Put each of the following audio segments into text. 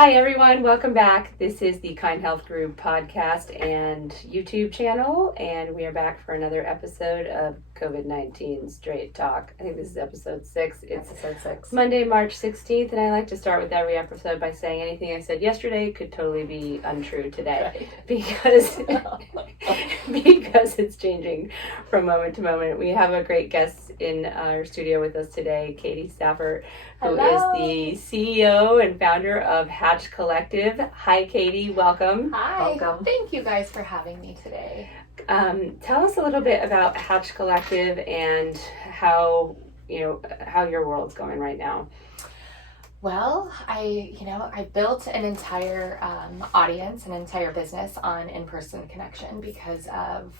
Hi everyone, welcome back. This is the Kind Health Group podcast and YouTube channel, and we are back for another episode of COVID-19 Straight Talk. I think this is episode 6. It's episode 6. Monday, March 16th, and I like to start with every episode by saying anything I said yesterday could totally be untrue today, because it's changing from moment to moment. We have a great guest in our studio with us today, Katie Saffert, who Hello. is the CEO and founder of Hatch Collective. Hi, Katie. Welcome. Hi. Welcome. Thank you guys for having me today. Tell us a little bit about Hatch Collective and how your world's going right now. Well, I built an entire audience, an entire business on in-person connection because of,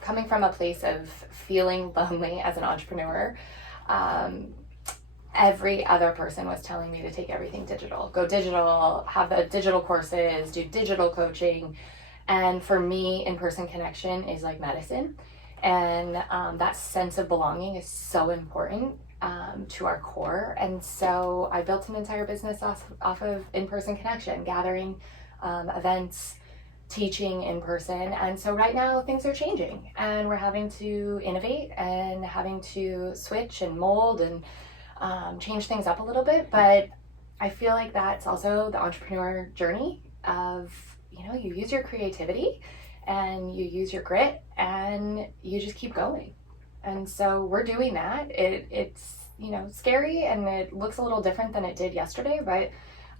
coming from a place of feeling lonely as an entrepreneur. Every other person was telling me to take everything digital, go digital, have the digital courses, do digital coaching. And for me, in-person connection is like medicine. And that sense of belonging is so important to our core. And so I built an entire business off of in-person connection, gathering events, teaching in person. And so right now things are changing and we're having to innovate and having to switch and mold and change things up a little bit. But I feel like that's also the entrepreneur journey of, you use your creativity and you use your grit and you just keep going. And so we're doing that. It's scary and it looks a little different than it did yesterday, but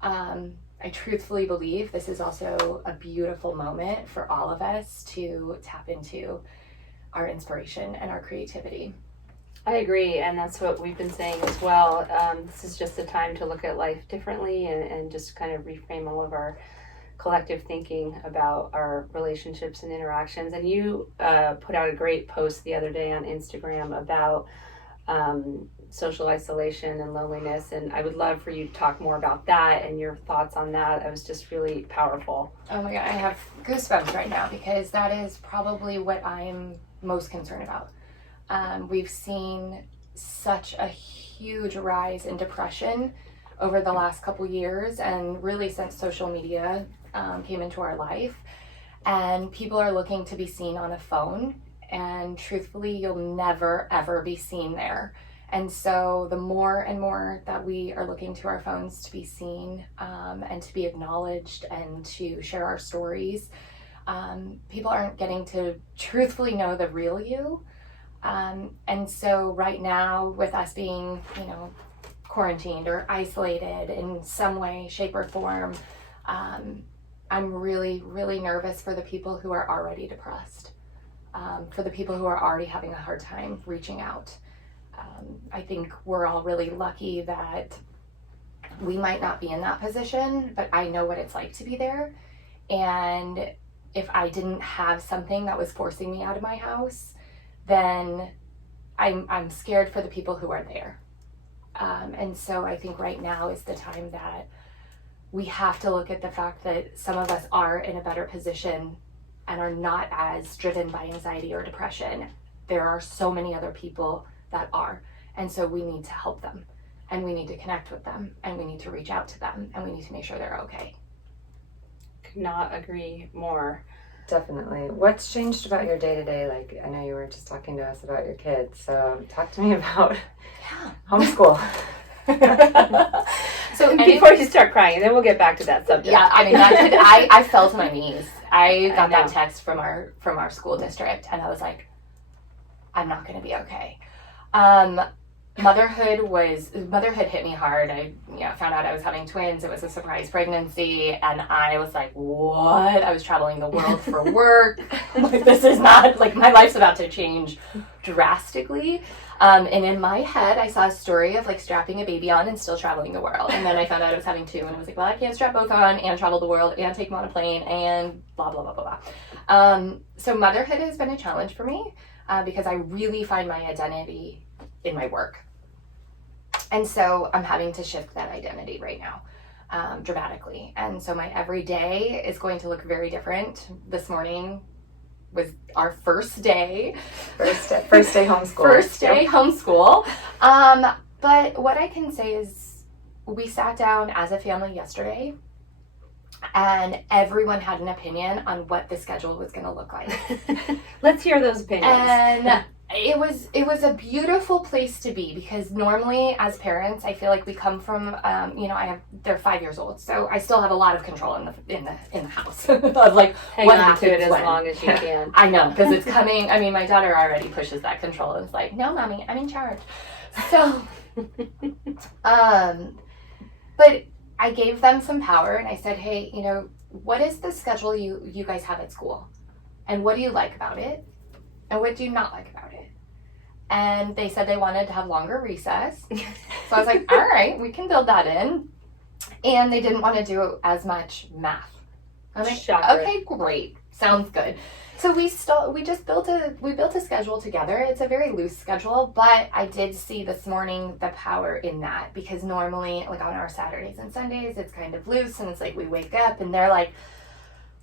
I truthfully believe this is also a beautiful moment for all of us to tap into our inspiration and our creativity. I agree, and that's what we've been saying as well. This is just a time to look at life differently and just kind of reframe all of our collective thinking about our relationships and interactions. And you put out a great post the other day on Instagram about social isolation and loneliness, and I would love for you to talk more about that and your thoughts on that. It was just really powerful. Oh my God, I have goosebumps right now because that is probably what I'm most concerned about. We've seen such a huge rise in depression over the last couple years and really since social media came into our life, and people are looking to be seen on a phone, and truthfully you'll never ever be seen there. And so the more and more that we are looking to our phones to be seen and to be acknowledged and to share our stories, people aren't getting to truthfully know the real you. And so right now with us being, quarantined or isolated in some way, shape or form, I'm really, really nervous for the people who are already depressed, for the people who are already having a hard time reaching out. I think we're all really lucky that we might not be in that position, but I know what it's like to be there. And if I didn't have something that was forcing me out of my house, then I'm scared for the people who are there. And so I think right now is the time that we have to look at the fact that some of us are in a better position and are not as driven by anxiety or depression. There are so many other people that are. And so we need to help them and we need to connect with them and we need to reach out to them and we need to make sure they're okay. Could not agree more. Definitely. What's changed about your day-to-day? Like, I know you were just talking to us about your kids, so talk to me about homeschool. So before you start crying, then we'll get back to that subject. Yeah, I mean, I fell to my knees. I got that text from our school district, and I was like, I'm not going to be okay. Motherhood hit me hard. I found out I was having twins. It was a surprise pregnancy, and I was like, what? I was traveling the world for work. Like, this is not, like, my life's about to change drastically. And in my head, I saw a story of like strapping a baby on and still traveling the world. And then I found out I was having 2, and I was like, well, I can't strap both on and travel the world and take them on a plane and blah, blah, blah, blah, blah. So motherhood has been a challenge for me because I really find my identity in my work. And so I'm having to shift that identity right now dramatically. And so my everyday is going to look very different. This morning was our first day. First day homeschool. First day homeschool. But what I can say is we sat down as a family yesterday, and everyone had an opinion on what the schedule was going to look like. Let's hear those opinions. And it was a beautiful place to be, because normally as parents, I feel like we come from, they're 5 years old, so I still have a lot of control in the house of like Hang what on happens to it as when. long as you can. I know, because it's coming. I mean, my daughter already pushes that control. It's like, no, mommy, I'm in charge. So, but I gave them some power, and I said, hey, what is the schedule you guys have at school? And what do you like about it? And what do you not like about it? And they said they wanted to have longer recess. So I was like, all right, we can build that in. And they didn't want to do as much math. I was like, Shocker. okay, great. Sounds good. So we built a schedule together. It's a very loose schedule, but I did see this morning the power in that, because normally, like on our Saturdays and Sundays, it's kind of loose, and it's like we wake up and they're like,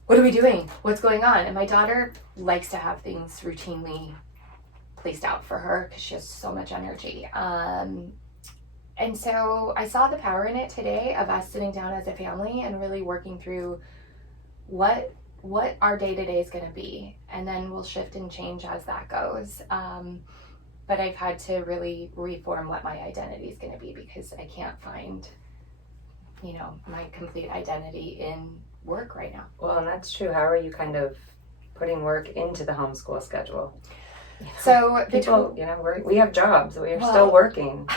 what are we doing? What's going on? And my daughter likes to have things routinely placed out for her because she has so much energy. And so I saw the power in it today of us sitting down as a family and really working through what our day-to-day is going to be, and then we'll shift and change as that goes. But I've had to really reform what my identity is going to be, because I can't find my complete identity in work right now. Well, and that's true. How are you kind of putting work into the homeschool schedule? So People, we have jobs. We are still working.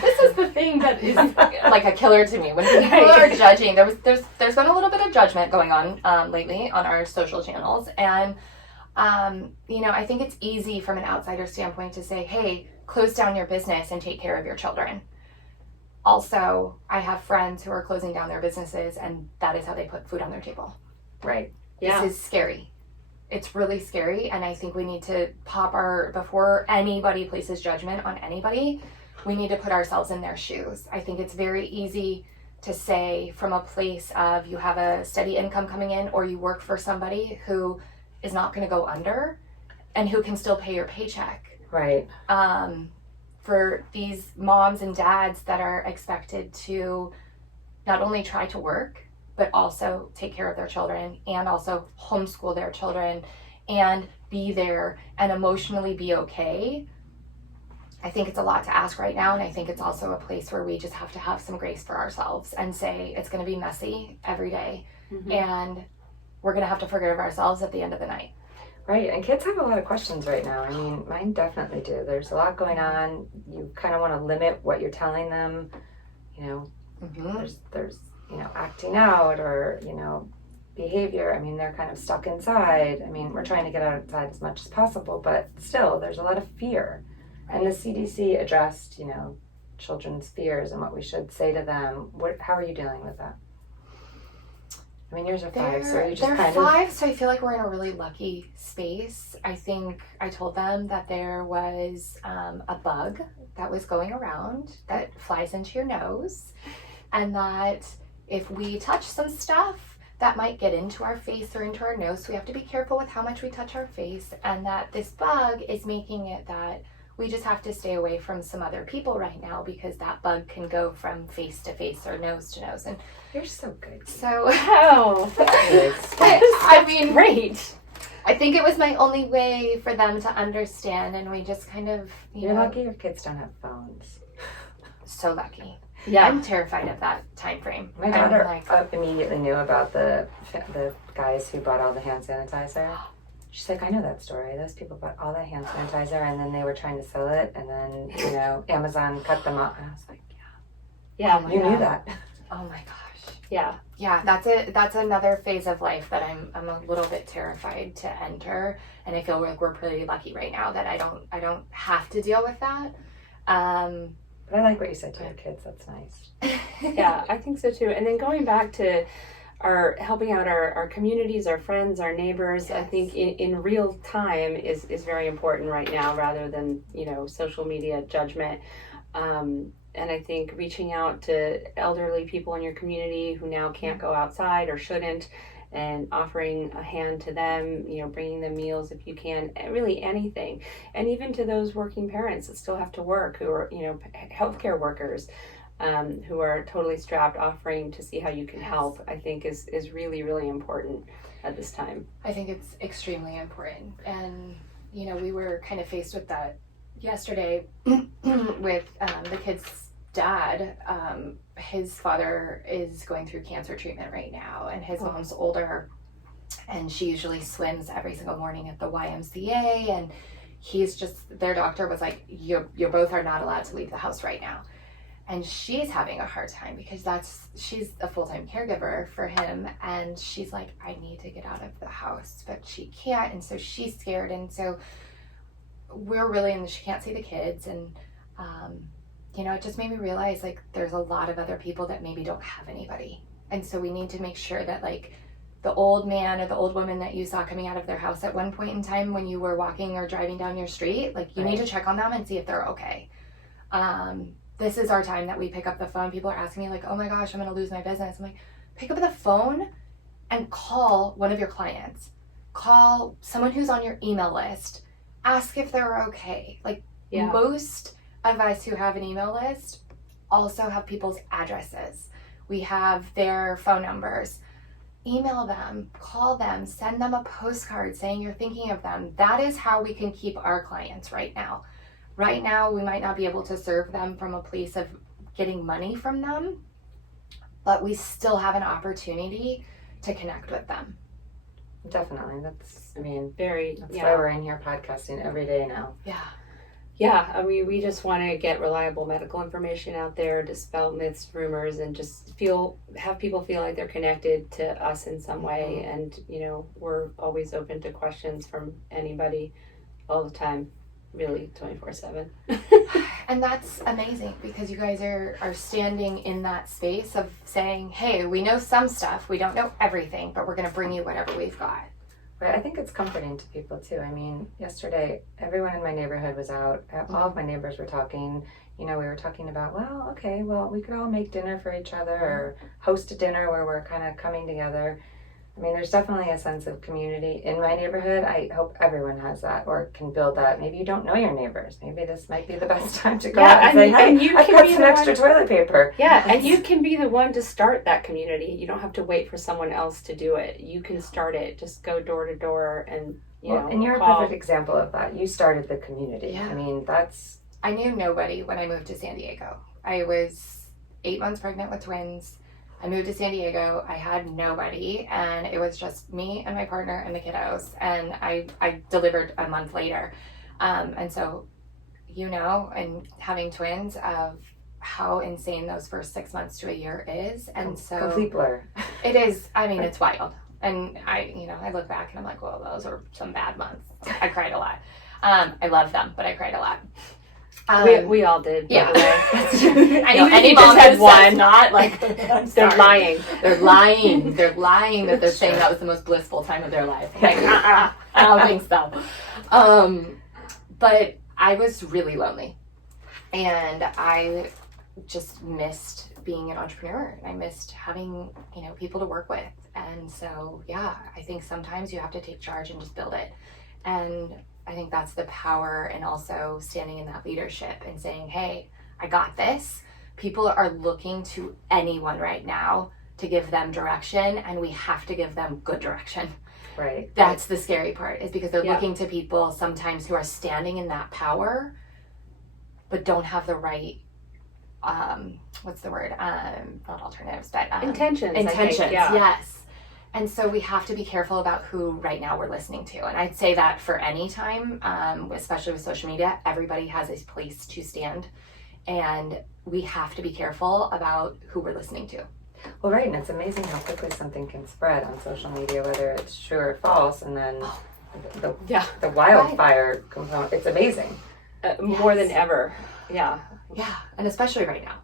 This is the thing that is like a killer to me. When people are judging, there's been a little bit of judgment going on lately on our social channels, and I think it's easy from an outsider standpoint to say, hey, close down your business and take care of your children. Also, I have friends who are closing down their businesses, and that is how they put food on their table. Right. Yeah. This is scary. It's really scary, and I think we need to before anybody places judgment on anybody, we need to put ourselves in their shoes. I think it's very easy to say from a place of you have a steady income coming in, or you work for somebody who is not going to go under and who can still pay your paycheck. Right. For these moms and dads that are expected to not only try to work, but also take care of their children, and also homeschool their children, and be there and emotionally be okay. I think it's a lot to ask right now, and I think it's also a place where we just have to have some grace for ourselves and say it's going to be messy every day, and we're going to have to forgive ourselves at the end of the night. Right, and kids have a lot of questions right now. I mean, mine definitely do. There's a lot going on. You kind of want to limit what you're telling them. There's acting out, or behavior. I mean, they're kind of stuck inside. I mean, we're trying to get outside as much as possible, but still, there's a lot of fear. And the CDC addressed, children's fears and what we should say to them. How are you dealing with that? I mean, yours are 5, so you just they're kind 5, so I feel like we're in a really lucky space. I think I told them that there was a bug that was going around that flies into your nose, and that if we touch some stuff, that might get into our face or into our nose, so we have to be careful with how much we touch our face, and that this bug is making it that we just have to stay away from some other people right now, because that bug can go from face to face or nose to nose. And you're so good. So, wow. I mean, great. I think it was my only way for them to understand, and we just kind of, You're lucky your kids don't have phones. So lucky. Yeah. I'm terrified of that time frame. My daughter immediately knew about the guys who bought all the hand sanitizer. She's like, I know that story. Those people bought all that hand sanitizer, and then they were trying to sell it, and then, Amazon cut them off. And I was like, Yeah. you knew that. Oh my gosh. Yeah. Yeah, that's another phase of life that I'm a little bit terrified to enter, and I feel like we're pretty lucky right now that I don't have to deal with that. But I like what you said to your kids. That's nice. Yeah, I think so too. And then going back to helping out our communities, our friends, our neighbors, yes. I think in real time is very important right now, rather than, social media judgment. And I think reaching out to elderly people in your community who now can't go outside or shouldn't, and offering a hand to them, bringing them meals if you can, really anything. And even to those working parents that still have to work, who are, healthcare workers. who are totally strapped, offering to see how you can help, I think is really, really important at this time. I think it's extremely important. And, we were kind of faced with that yesterday with the kid's dad. His father is going through cancer treatment right now, and his mom's older, and she usually swims every single morning at the YMCA, and their doctor was like, you both are not allowed to leave the house right now. And she's having a hard time because she's a full-time caregiver for him, and she's like, I need to get out of the house, but she can't, and so she's scared, and so we're really she can't see the kids, and it just made me realize like there's a lot of other people that maybe don't have anybody, and so we need to make sure that like the old man or the old woman that you saw coming out of their house at one point in time when you were walking or driving down your street, like you need to check on them and see if they're okay. This is our time that we pick up the phone. People are asking me like, oh my gosh, I'm going to lose my business. I'm like, pick up the phone and call one of your clients. Call someone who's on your email list. Ask if they're okay. Like most of us who have an email list also have people's addresses. We have their phone numbers. Email them, call them, send them a postcard saying you're thinking of them. That is how we can keep our clients right now. Right now, we might not be able to serve them from a place of getting money from them, but we still have an opportunity to connect with them. Definitely. That's why we're in here podcasting every day now. Yeah, I mean, we just want to get reliable medical information out there, dispel myths, rumors, and just have people feel like they're connected to us in some way. And, we're always open to questions from anybody all the time, really 24/7. And that's amazing because you guys are standing in that space of saying, hey, we know some stuff, we don't know everything, but we're going to bring you whatever we've got. But I think it's comforting to people too. I mean, yesterday, everyone in my neighborhood was out. All of my neighbors were talking. We were talking about, we could all make dinner for each other or host a dinner where we're kind of coming together. I mean, there's definitely a sense of community in my neighborhood. I hope everyone has that or can build that. Maybe you don't know your neighbors. Maybe this might be the best time to go out and say, hey, I've got some extra toilet paper. Yeah, and you can be the one to start that community. You don't have to wait for someone else to do it. You can start it. Just go door to door and, and you're call. a perfect example of that. You started the community. Yeah. I mean, I knew nobody when I moved to San Diego. I was 8 months pregnant with twins. I moved to San Diego. I had nobody, and it was just me and my partner and the kiddos. And I delivered a month later. And so, and having twins of how insane those first 6 months to a year is. And so complete blur. It is. I mean, it's wild. And I look back and I'm like, well, those were some bad months. I cried a lot. I love them, but I cried a lot. We all did. Yeah. I know any mom had one. Not like They're lying. They're lying. They're lying that they're saying that was the most blissful time of their life. Like, I don't think so. But I was really lonely, and I just missed being an entrepreneur. I missed having people to work with, and so I think sometimes you have to take charge and just build it. And I think that's the power, and also standing in that leadership and saying, hey, I got this. People are looking to anyone right now to give them direction, and we have to give them good direction. Right. That's the scary part, is because they're looking to people sometimes who are standing in that power, but don't have the right, what's the word? Not alternatives, but intentions. Intentions, yes. And so we have to be careful about who right now we're listening to. And I'd say that for any time, especially with social media, everybody has a place to stand. And we have to be careful about who we're listening to. Well, right. And it's amazing how quickly something can spread on social media, whether it's true or false. And then the wildfire component, it's amazing. More than ever. Yeah. Yeah. And especially right now.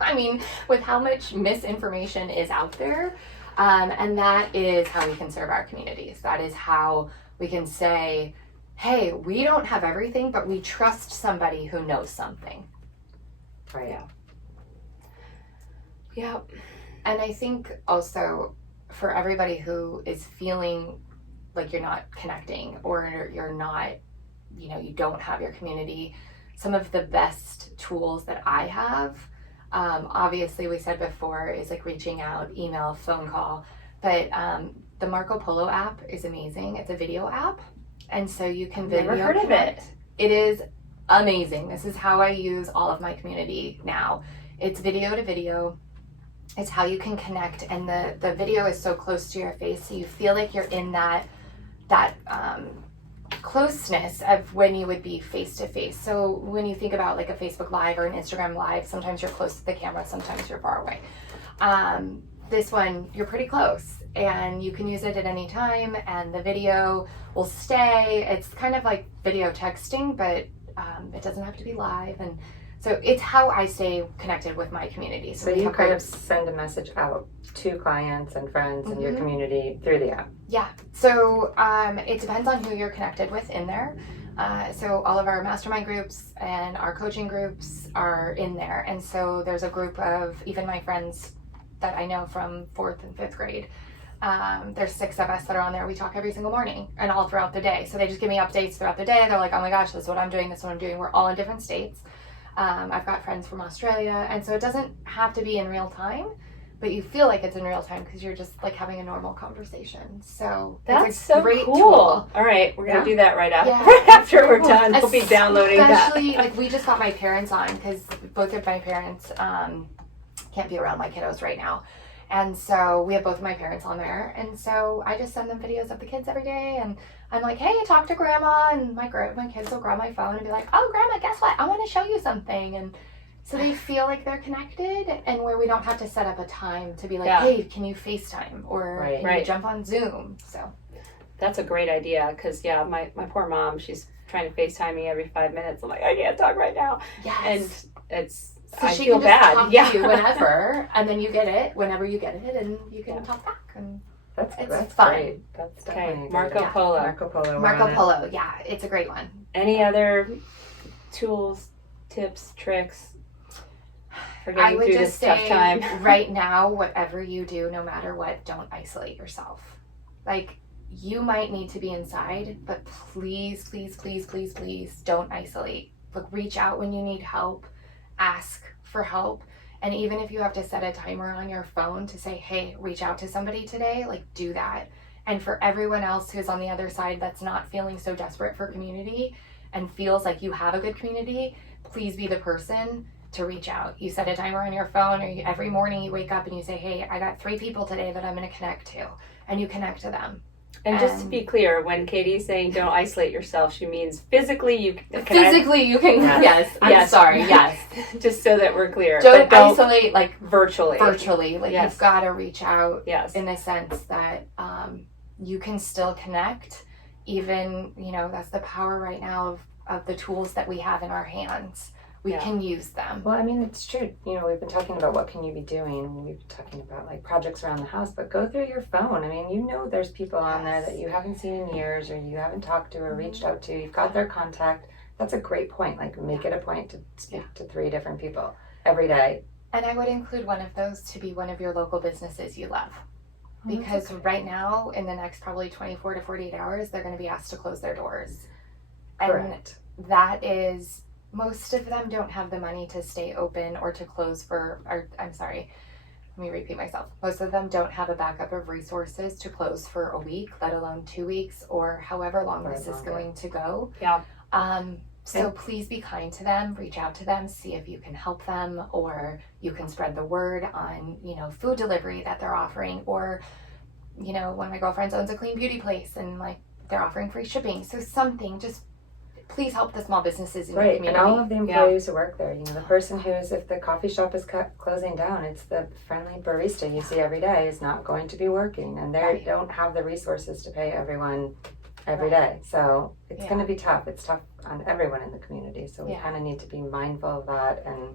I mean, with how much misinformation is out there. And that is how we can serve our communities. That is how we can say, hey, we don't have everything, but we trust somebody who knows something. Right. Yeah. And I think also for everybody who is feeling like you're not connecting or you're not, you don't have your community, some of the best tools that I have, obviously we said before, is like reaching out, email, phone call, but the Marco Polo app is amazing. It's a video app, and so you can video Never heard of it. It is amazing. This is how I use all of my community now. It's video to video. It's how you can connect, and the video is so close to your face, so you feel like you're in that closeness of when you would be face to face. So when you think about like a Facebook Live or an Instagram Live, sometimes you're close to the camera, sometimes you're far away. This one, you're pretty close, and you can use it at any time, and the video will stay. It's kind of like video texting, but it doesn't have to be live, and so it's how I stay connected with my community. So you kind of send a message out to clients and friends in your community through the app. Yeah. So it depends on who you're connected with in there. So all of our mastermind groups and our coaching groups are in there. And so there's a group of even my friends that I know from 4th and 5th grade. There's 6 of us that are on there. We talk every single morning and all throughout the day. So they just give me updates throughout the day. They're like, oh my gosh, this is what I'm doing. This is what I'm doing. We're all in different states. I've got friends from Australia. And so it doesn't have to be in real time, but you feel like it's in real time because you're just like having a normal conversation. So That's it's a so great cool. tool. All right, we're gonna do that right after, Yeah. right after we're Cool. done. We'll be downloading that. Especially like we just got my parents on because both of my parents can't be around my kiddos right now. And so we have both of my parents on there. And so I just send them videos of the kids every day. And I'm like, hey, talk to grandma. And my kids will grab my phone and be like, oh, grandma, guess what? I want to show you something. And so they feel like they're connected, and where we don't have to set up a time to be like, hey, can you FaceTime? Or can you jump on Zoom? So that's a great idea because, my poor mom, she's trying to FaceTime me every 5 minutes. I'm like, I can't talk right now. Yes. And it's, so I she feel can just bad. talk to you whenever, and then you get it whenever you get it, and you can talk back. And That's fun. great. That's definitely Marco Polo. Marco Polo. Marco Polo, yeah, it's a great one. Any other tools, tips, tricks for I getting would through just this tough say time? right now, whatever you do, no matter what, don't isolate yourself. Like, you might need to be inside, but please, please, please, please, please don't isolate. Like, reach out when you need help, ask for help. And even if you have to set a timer on your phone to say, hey, reach out to somebody today, like, do that. And for everyone else who's on the other side that's not feeling so desperate for community and feels like you have a good community, please be the person to reach out. You set a timer on your phone, or every morning you wake up and you say, hey, I got 3 people today that I'm going to connect to, and you connect to them. And just to be clear, when Katie's saying don't isolate yourself, she means physically you can. Yes. I'm sorry. Yes. Just so that we're clear. Don't isolate like virtually. Like you've got to reach out. Yes. In the sense that you can still connect. Even that's the power right now of the tools that we have in our hands. We can use them. Well, I mean, it's true. We've been talking about what can you be doing. We've been talking about like projects around the house, but go through your phone. I mean, there's people on there that you haven't seen in years, or you haven't talked to or reached out to. You've got their contact. That's a great point. Like, make it a point to speak to 3 different people every day. And I would include one of those to be one of your local businesses you love. Because right now, in the next probably 24 to 48 hours, they're going to be asked to close their doors. Correct. And that is... most of them don't have the money to stay open or to close let me repeat myself. Most of them don't have a backup of resources to close for a week, let alone 2 weeks, or however long this is going to go. Yeah. So please be kind to them, reach out to them, see if you can help them, or you can spread the word on, food delivery that they're offering, or, one of my girlfriends owns a clean beauty place and like they're offering free shipping. So something, just please help the small businesses in your community. And all of the employees who work there. The person who is, if the coffee shop is closing down, it's the friendly barista you see every day is not going to be working, and they don't have the resources to pay everyone every day. So it's going to be tough. It's tough on everyone in the community. So we kind of need to be mindful of that and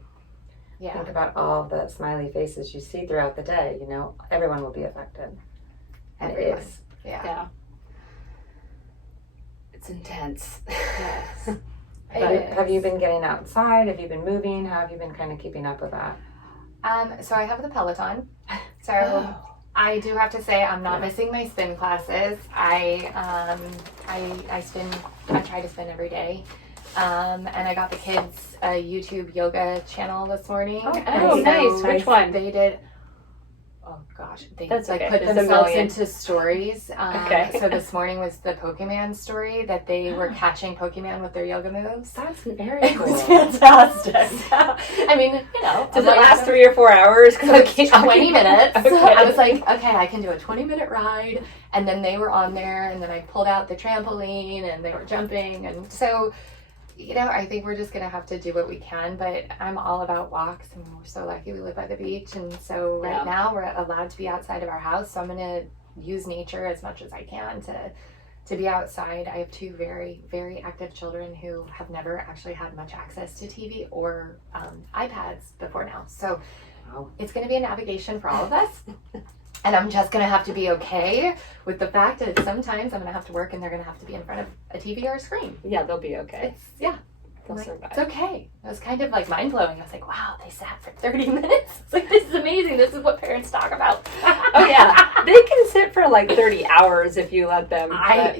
think about all the smiley faces you see throughout the day. Everyone will be affected. And it is. Yeah. It's intense. Yes. Have you been getting outside? Have you been moving? How have you been kind of keeping up with that? So I have the Peloton. So I do have to say I'm not missing my spin classes. I try to spin every day. And I got the kids a YouTube yoga channel this morning. Oh, And nice. Which one? They did. Oh gosh, they That's like okay. put There's a themselves million. into stories. Okay. So this morning was the Pokemon story that they were catching Pokemon with their yoga moves. That's very It cool. was fantastic. I mean, you know, Does I'm it like, last 3 or 4 hours? Took 20 minutes. Okay. I was like, okay, I can do a 20-minute ride. And then they were on there, and then I pulled out the trampoline, and they were jumping. And so, you know, I think we're just going to have to do what we can. But I'm all about walks, and we're so lucky we live by the beach. And so right now we're allowed to be outside of our house. So I'm going to use nature as much as I can to be outside. I have 2 very, very active children who have never actually had much access to TV or iPads before now. So it's going to be a navigation for all of us. And I'm just going to have to be okay with the fact that sometimes I'm going to have to work and they're going to have to be in front of a TV or a screen. Yeah, they'll be okay. They'll Like, survive. it's okay. It was kind of like mind-blowing. I was like, wow, they sat for 30 minutes. It's like, this is amazing. This is what parents talk about. Oh yeah, they can sit for like 30 hours if you let them. I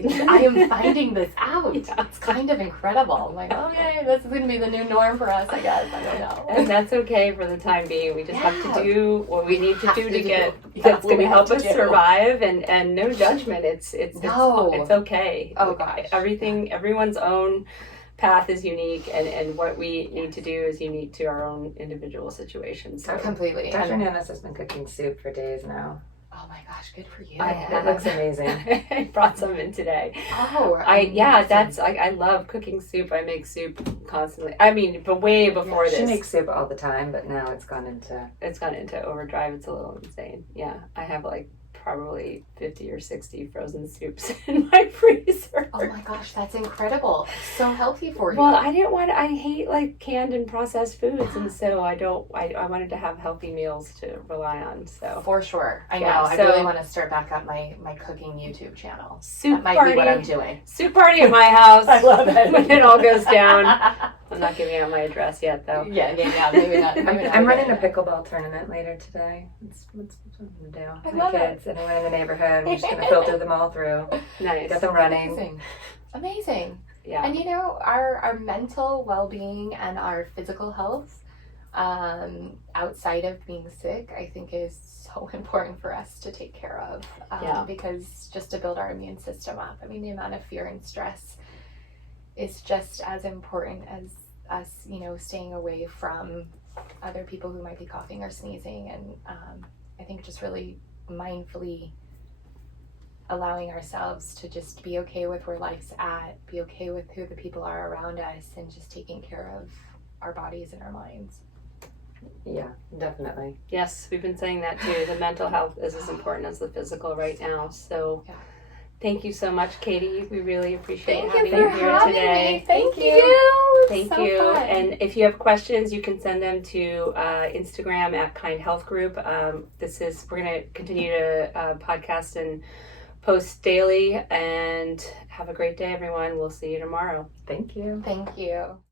am finding this out. Yeah. It's kind of incredible. I'm like, okay, this is going to be the new norm for us, I guess. I don't know. And that's okay for the time being. We just have to do what we need to do to get Yeah, that's what going we to have help to us do. survive, and no judgment. It's No. it's okay. Oh, gosh. Everyone's own path is unique, and what we need to do is unique to our own individual situations. So Completely. Dr. Nanos has been cooking soup for days now. Oh my gosh, good for you. It looks amazing. I brought some in today. Oh, That's I love cooking soup. I make soup constantly. I mean, but way before She this, makes soup all the time, but now it's gone into... it's gone into overdrive. It's a little insane. Yeah, I have like probably 50 or 60 frozen soups in my freezer. Oh my gosh, that's incredible. So healthy for you. Well, I hate like canned and processed foods, and so I wanted to have healthy meals to rely on. So For sure. I know. Yeah, I so- really want to start back up my cooking YouTube channel. soup That might party, be what I'm doing. soup party at my house. I love it. When it all goes down. I'm not giving out my address yet, though. Yeah, maybe not. I'm running a pickleball tournament later today. That's what I'm going to do. I My love it. kids, anyone in the neighborhood, I'm just going to filter them all through. Nice. Get them running. Amazing. Yeah. And you know, our mental well-being and our physical health outside of being sick, I think is so important for us to take care of. Because just to build our immune system up, I mean, the amount of fear and stress is just as important as us, you know, staying away from other people who might be coughing or sneezing. And I think just really mindfully allowing ourselves to just be okay with where life's at, be okay with who the people are around us, and just taking care of our bodies and our minds. Yeah, definitely. Yes, we've been saying that too. The mental health is as important as the physical right now. So Yeah. thank you so much, Katie. We really appreciate Thank having you for you here having today. me. Thank you. Thank So you. fun. And if you have questions, you can send them to Instagram at Kind Health Group. We're going to continue to podcast and post daily. And have a great day, everyone. We'll see you tomorrow. Thank you. Thank you.